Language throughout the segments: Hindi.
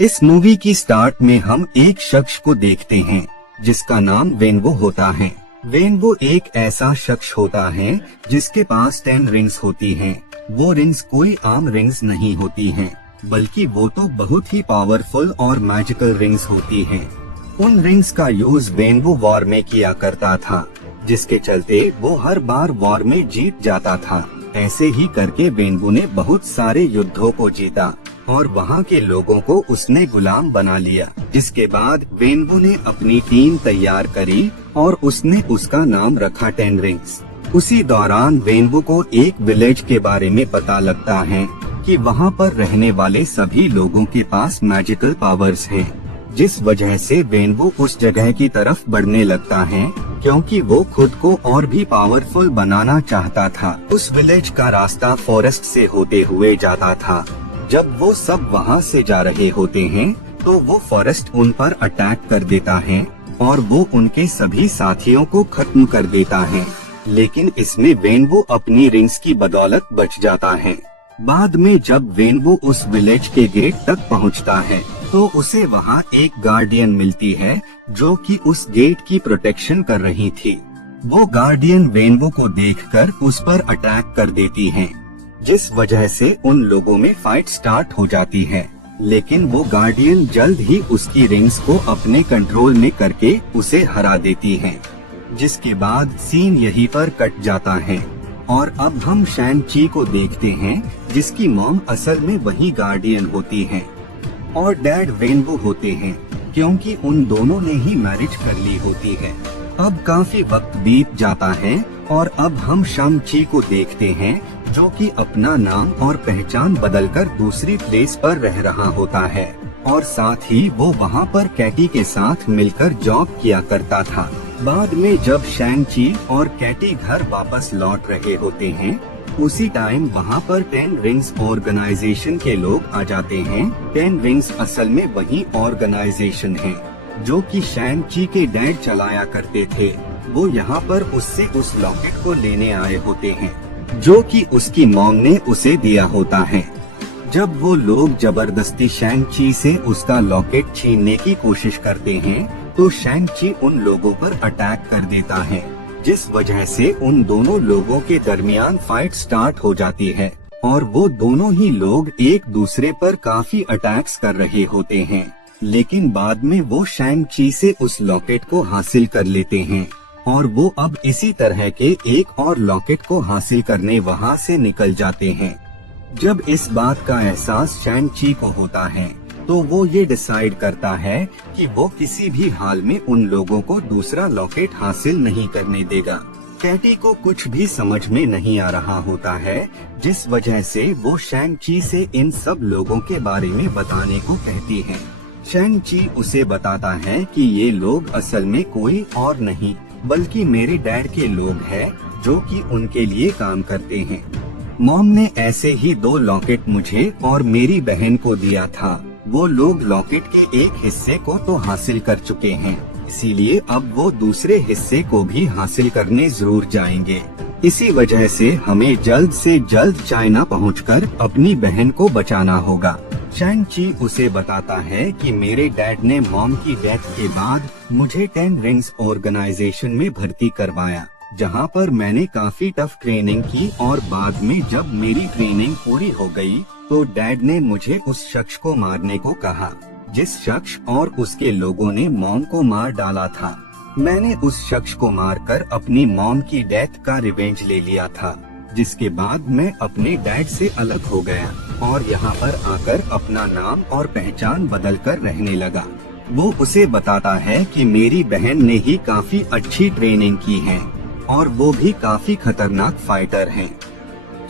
इस मूवी की स्टार्ट में हम एक शख्स को देखते हैं जिसका नाम वेनवो होता है। वेनवो एक ऐसा शख्स होता है जिसके पास 10 रिंग्स होती हैं। वो रिंग्स कोई आम रिंग्स नहीं होती हैं, बल्कि वो तो बहुत ही पावरफुल और मैजिकल रिंग्स होती हैं। उन रिंग्स का यूज वेनवो वॉर में किया करता था, जिसके चलते वो हर बार वॉर में जीत जाता था। ऐसे ही करके वेनवो ने बहुत सारे युद्धों को जीता और वहाँ के लोगों को उसने गुलाम बना लिया। जिसके बाद वेनवो ने अपनी टीम तैयार करी और उसने उसका नाम रखा 10 रिंग्स। उसी दौरान वेनवो को एक विलेज के बारे में पता लगता है कि वहाँ पर रहने वाले सभी लोगों के पास मैजिकल पावर्स हैं, जिस वजह से वेनवो उस जगह की तरफ बढ़ने लगता है क्योंकि वो खुद को और भी पावरफुल बनाना चाहता था। उस विलेज का रास्ता फॉरेस्ट से होते हुए जाता था। जब वो सब वहाँ से जा रहे होते हैं तो वो फॉरेस्ट उन पर अटैक कर देता है और वो उनके सभी साथियों को खत्म कर देता है। लेकिन इसमें वेनवो अपनी रिंग्स की बदौलत बच जाता है। बाद में जब वेनवो उस विलेज के गेट तक पहुँचता है तो उसे वहाँ एक गार्डियन मिलती है जो कि उस गेट की प्रोटेक्शन कर रही थी। वो गार्डियन वेनवो को देखकर उस पर अटैक कर देती है, जिस वजह से उन लोगों में फाइट स्टार्ट हो जाती है। लेकिन वो गार्डियन जल्द ही उसकी रिंग्स को अपने कंट्रोल में करके उसे हरा देती है। जिसके बाद सीन यहीं पर कट जाता है और अब हम शैंग-ची को देखते हैं जिसकी मॉम असल में वही गार्डियन होती है और डैड वेनवो होते हैं, क्योंकि उन दोनों ने ही मैरिज कर ली होती है। अब काफी वक्त बीत जाता है और अब हम शैंग-ची को देखते हैं जो कि अपना नाम और पहचान बदलकर दूसरी प्लेस पर रह रहा होता है और साथ ही वो वहाँ पर कैटी के साथ मिलकर जॉब किया करता था। बाद में जब शैंग-ची और कैटी घर वापस लौट रहे होते हैं, उसी टाइम वहाँ पर 10 रिंग्स ऑर्गेनाइजेशन के लोग आ जाते हैं। 10 रिंग्स असल में वही ऑर्गेनाइजेशन है जो कि शैंग-ची के डैड चलाया करते थे। वो यहाँ पर उससे उस लॉकेट को लेने आए होते हैं जो कि उसकी मॉम ने उसे दिया होता है। जब वो लोग जबरदस्ती शैंग-ची से उसका लॉकेट छीनने की कोशिश करते हैं तो शैंग-ची उन लोगों पर अटैक कर देता है, जिस वजह से उन दोनों लोगों के दरमियान फाइट स्टार्ट हो जाती है और वो दोनों ही लोग एक दूसरे पर काफी अटैक्स कर रहे होते हैं। लेकिन बाद में वो शैंग-ची से उस लॉकेट को हासिल कर लेते हैं और वो अब इसी तरह के एक और लॉकेट को हासिल करने वहाँ से निकल जाते हैं। जब इस बात का एहसास शैंग-ची को होता है तो वो ये डिसाइड करता है कि वो किसी भी हाल में उन लोगों को दूसरा लॉकेट हासिल नहीं करने देगा। कैटी को कुछ भी समझ में नहीं आ रहा होता है, जिस वजह से वो शैंग-ची से इन सब लोगों के बारे में बताने को कहती है। शैंग-ची उसे बताता है कि ये लोग असल में कोई और नहीं बल्कि मेरे डैड के लोग हैं जो कि उनके लिए काम करते हैं। मॉम ने ऐसे ही 2 लॉकेट मुझे और मेरी बहन को दिया था। वो लोग लॉकेट के एक हिस्से को तो हासिल कर चुके हैं, इसीलिए अब वो दूसरे हिस्से को भी हासिल करने जरूर जाएंगे। इसी वजह से हमें जल्द से जल्द चाइना पहुंचकर अपनी बहन को बचाना होगा। शैंग-ची उसे बताता है कि मेरे डैड ने मॉम की डेथ के बाद मुझे 10 रिंग्स ऑर्गेनाइजेशन में भर्ती करवाया, जहां पर मैंने काफी टफ ट्रेनिंग की और बाद में जब मेरी ट्रेनिंग पूरी हो गई तो डैड ने मुझे उस शख्स को मारने को कहा जिस शख्स और उसके लोगों ने मॉम को मार डाला था। मैंने उस शख्स को मारकर अपनी मॉम की डेथ का रिवेंज ले लिया था, जिसके बाद मैं अपने डैड से अलग हो गया और यहाँ पर आकर अपना नाम और पहचान बदलकर रहने लगा। वो उसे बताता है कि मेरी बहन ने ही काफी अच्छी ट्रेनिंग की है और वो भी काफी खतरनाक फाइटर हैं।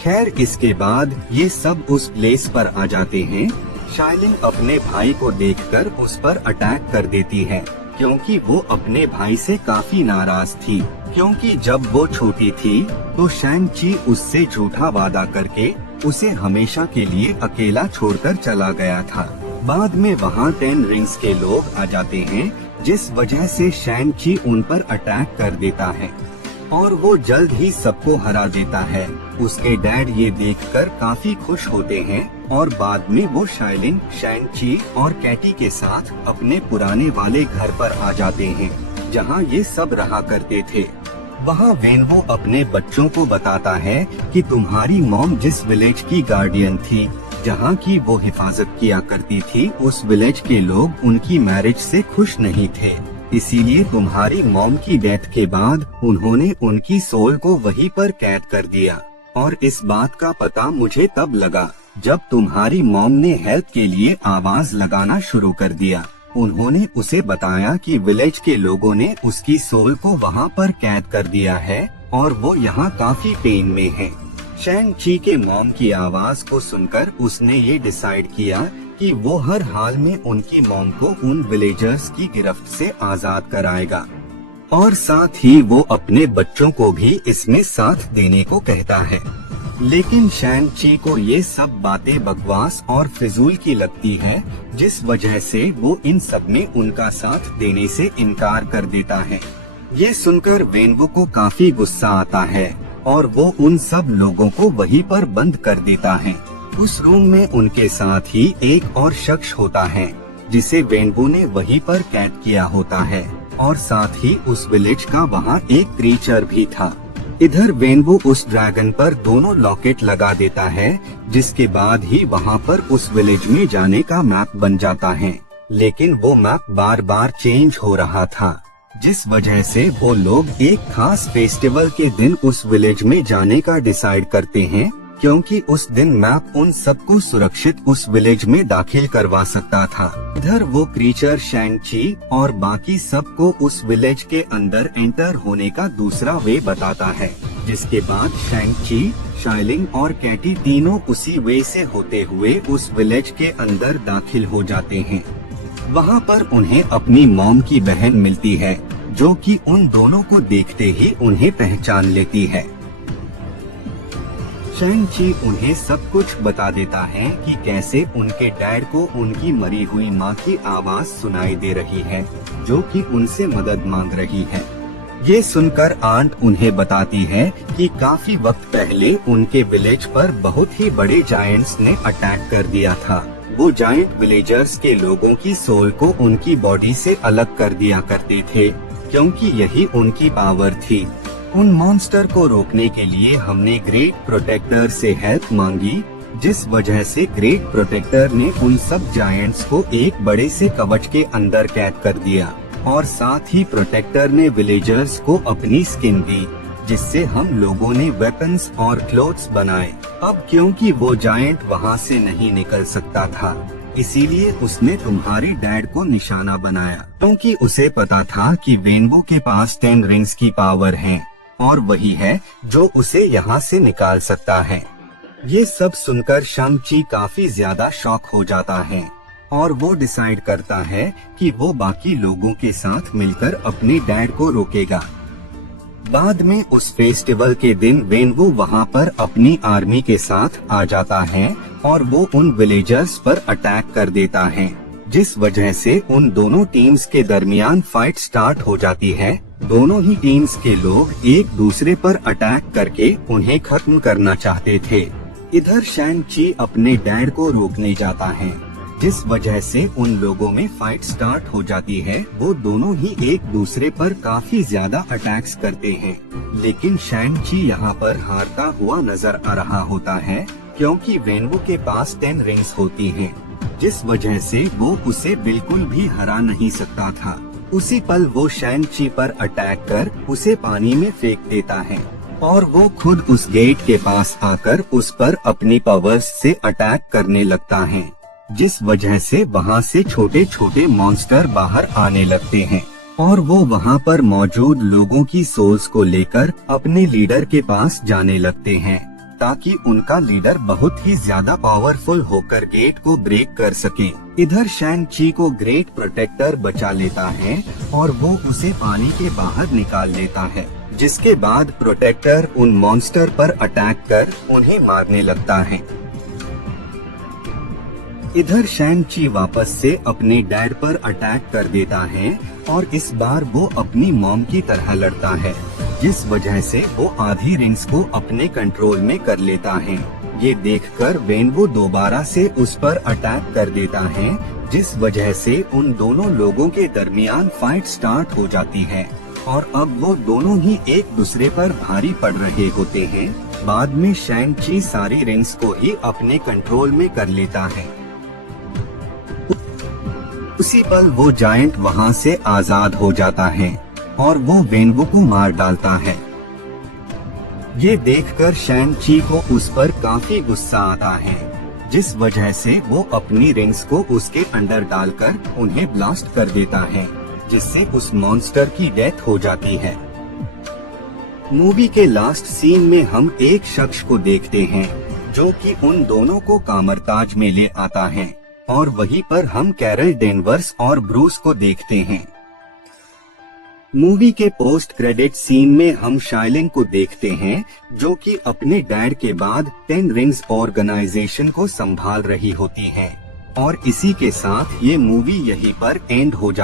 खैर इसके बाद ये सब उस प्लेस पर आ जाते हैं। शाइलिंग अपने भाई को देखकर उस पर अटैक कर देती है क्योंकि वो अपने भाई से काफी नाराज थी, क्योंकि जब वो छोटी थी तो शैंग-ची उससे झूठा वादा करके उसे हमेशा के लिए अकेला छोड़कर चला गया था। बाद में वहाँ 10 रिंग्स के लोग आ जाते हैं, जिस वजह से शैंग-ची उन पर अटैक कर देता है। और वो जल्द ही सबको हरा देता है। उसके डैड ये देखकर काफी खुश होते हैं और बाद में वो शाइलिंग, शैन-ची और कैटी के साथ अपने पुराने वाले घर पर आ जाते हैं, जहाँ ये सब रहा करते थे। वहाँ वेनवो अपने बच्चों को बताता है कि तुम्हारी मॉम जिस विलेज की गार्डियन थी, जहाँ की वो हिफाजत किया करती थी, उस विलेज के लोग उनकी मैरिज से खुश नहीं थे। इसीलिए तुम्हारी मॉम की डेथ के बाद उन्होंने उनकी सोल को वहीं पर कैद कर दिया। और इस बात का पता मुझे तब लगा जब तुम्हारी मॉम ने हेल्प के लिए आवाज लगाना शुरू कर दिया। उन्होंने उसे बताया कि विलेज के लोगों ने उसकी सोल को वहाँ पर कैद कर दिया है और वो यहाँ काफी पेन में है। शैन-ची के मॉम की आवाज को सुनकर उसने ये डिसाइड किया कि वो हर हाल में उनकी मॉम को उन विलेजर्स की गिरफ्त से आजाद कराएगा और साथ ही वो अपने बच्चों को भी इसमें साथ देने को कहता है। लेकिन शैन-ची को ये सब बातें बकवास और फिजूल की लगती है, जिस वजह से वो इन सब में उनका साथ देने से इनकार कर देता है। ये सुनकर वेनवो को काफी गुस्सा आता है और वो उन सब लोगों को वहीं पर बंद कर देता है। उस रूम में उनके साथ ही एक और शख्स होता है जिसे वेनवो ने वहीं पर कैद किया होता है और साथ ही उस विलेज का वहाँ एक क्रीचर भी था। इधर वेनवो उस ड्रैगन पर दोनों लॉकेट लगा देता है, जिसके बाद ही वहाँ पर उस विलेज में जाने का मैप बन जाता है। लेकिन वो मैप बार बार चेंज हो रहा था, जिस वजह से वो लोग एक खास फेस्टिवल के दिन उस विलेज में जाने का डिसाइड करते हैं, क्योंकि उस दिन मैप उन सबको सुरक्षित उस विलेज में दाखिल करवा सकता था। इधर वो क्रीचर शैन-ची और बाकी सबको उस विलेज के अंदर एंटर होने का दूसरा वे बताता है, जिसके बाद शैन-ची, शाइलिंग और कैटी तीनों उसी वे से होते हुए उस विलेज के अंदर दाखिल हो जाते हैं। वहाँ पर उन्हें अपनी मॉम की बहन मिलती है, जो कि उन दोनों को देखते ही उन्हें पहचान लेती है। शैन-ची उन्हें सब कुछ बता देता है कि कैसे उनके डैड को उनकी मरी हुई माँ की आवाज सुनाई दे रही है, जो कि उनसे मदद मांग रही है। ये सुनकर आंट उन्हें बताती है कि काफी वक्त पहले उनके विलेज पर बहुत ही बड़े जायंट्स ने अटैक कर दिया था। वो जायंट विलेजर्स के लोगों की सोल को उनकी बॉडी से अलग कर दिया करते थे, क्योंकि यही उनकी पावर थी। उन मॉन्स्टर को रोकने के लिए हमने ग्रेट प्रोटेक्टर से हेल्प मांगी, जिस वजह से ग्रेट प्रोटेक्टर ने उन सब जायंट्स को एक बड़े से कवच के अंदर कैद कर दिया और साथ ही प्रोटेक्टर ने विलेजर्स को अपनी स्किन दी, जिससे हम लोगों ने वेपन्स और क्लोथ्स बनाए। अब क्योंकि वो जायंट वहाँ से नहीं निकल सकता था, इसीलिए उसने तुम्हारी डैड को निशाना बनाया, क्योंकि उसे पता था कि वेनवो के पास 10 रिंग्स की पावर है और वही है जो उसे यहाँ से निकाल सकता है। ये सब सुनकर शैन-ची काफी ज्यादा शॉक हो जाता है और वो डिसाइड करता है कि वो बाकी लोगों के साथ मिलकर अपने डैड को रोकेगा। बाद में उस फेस्टिवल के दिन वेनवो वहाँ पर अपनी आर्मी के साथ आ जाता है और वो उन विलेजर्स पर अटैक कर देता है, जिस वजह से उन दोनों टीम्स के दरमियान फाइट स्टार्ट हो जाती है। दोनों ही टीम्स के लोग एक दूसरे पर अटैक करके उन्हें खत्म करना चाहते थे। इधर शैन-ची अपने डैड को रोकने जाता है, जिस वजह से उन लोगों में फाइट स्टार्ट हो जाती है। वो दोनों ही एक दूसरे पर काफी ज्यादा अटैक्स करते हैं, लेकिन शैन-ची यहाँ पर हारता हुआ नजर आ रहा होता है, क्योंकि वेनवो के पास 10 रिंग्स होती हैं, जिस वजह से वो उसे बिल्कुल भी हरा नहीं सकता था। उसी पल वो शैन-ची पर अटैक कर उसे पानी में फेंक देता है और वो खुद उस गेट के पास आकर उस पर अपनी पावर्स से अटैक करने लगता है, जिस वजह से वहाँ से छोटे छोटे मॉन्स्टर बाहर आने लगते हैं और वो वहाँ पर मौजूद लोगों की सोल्स को लेकर अपने लीडर के पास जाने लगते हैं, ताकि उनका लीडर बहुत ही ज्यादा पावरफुल होकर गेट को ब्रेक कर सके। इधर शैन-ची को ग्रेट प्रोटेक्टर बचा लेता है और वो उसे पानी के बाहर निकाल लेता है, जिसके बाद प्रोटेक्टर उन मॉन्स्टर पर अटैक कर उन्हें मारने लगता है। इधर शैन-ची वापस से अपने डैड पर अटैक कर देता है और इस बार वो अपनी मॉम की तरह लड़ता है जिस वजह से वो आधी रिंग्स को अपने कंट्रोल में कर लेता है। ये देखकर वेनवो दोबारा से उस पर अटैक कर देता है, जिस वजह से उन दोनों लोगों के दरमियान फाइट स्टार्ट हो जाती है और अब वो दोनों ही एक दूसरे पर भारी पड़ रहे होते हैं। बाद में शैंग ची सारी रिंग्स को ही अपने कंट्रोल में कर लेता है। उसी पल वो जायंट वहां से आजाद हो जाता है और वो वेनवो को मार डालता है। ये देखकर शैंग ची को उस पर काफी गुस्सा आता है, जिस वजह से वो अपनी रिंग्स को उसके अंदर डालकर उन्हें ब्लास्ट कर देता है, जिससे उस मॉन्स्टर की डेथ हो जाती है। मूवी के लास्ट सीन में हम एक शख्स को देखते हैं जो कि उन दोनों को कामरताज में ले आता है और वहीं पर हम कैरल डेनवर्स और ब्रूस को देखते हैं। मूवी के पोस्ट क्रेडिट सीन में हम शाइलिंग को देखते हैं जो कि अपने डैड के बाद 10 रिंग्स ऑर्गेनाइजेशन को संभाल रही होती है और इसी के साथ ये मूवी यहीं पर एंड हो जाती है।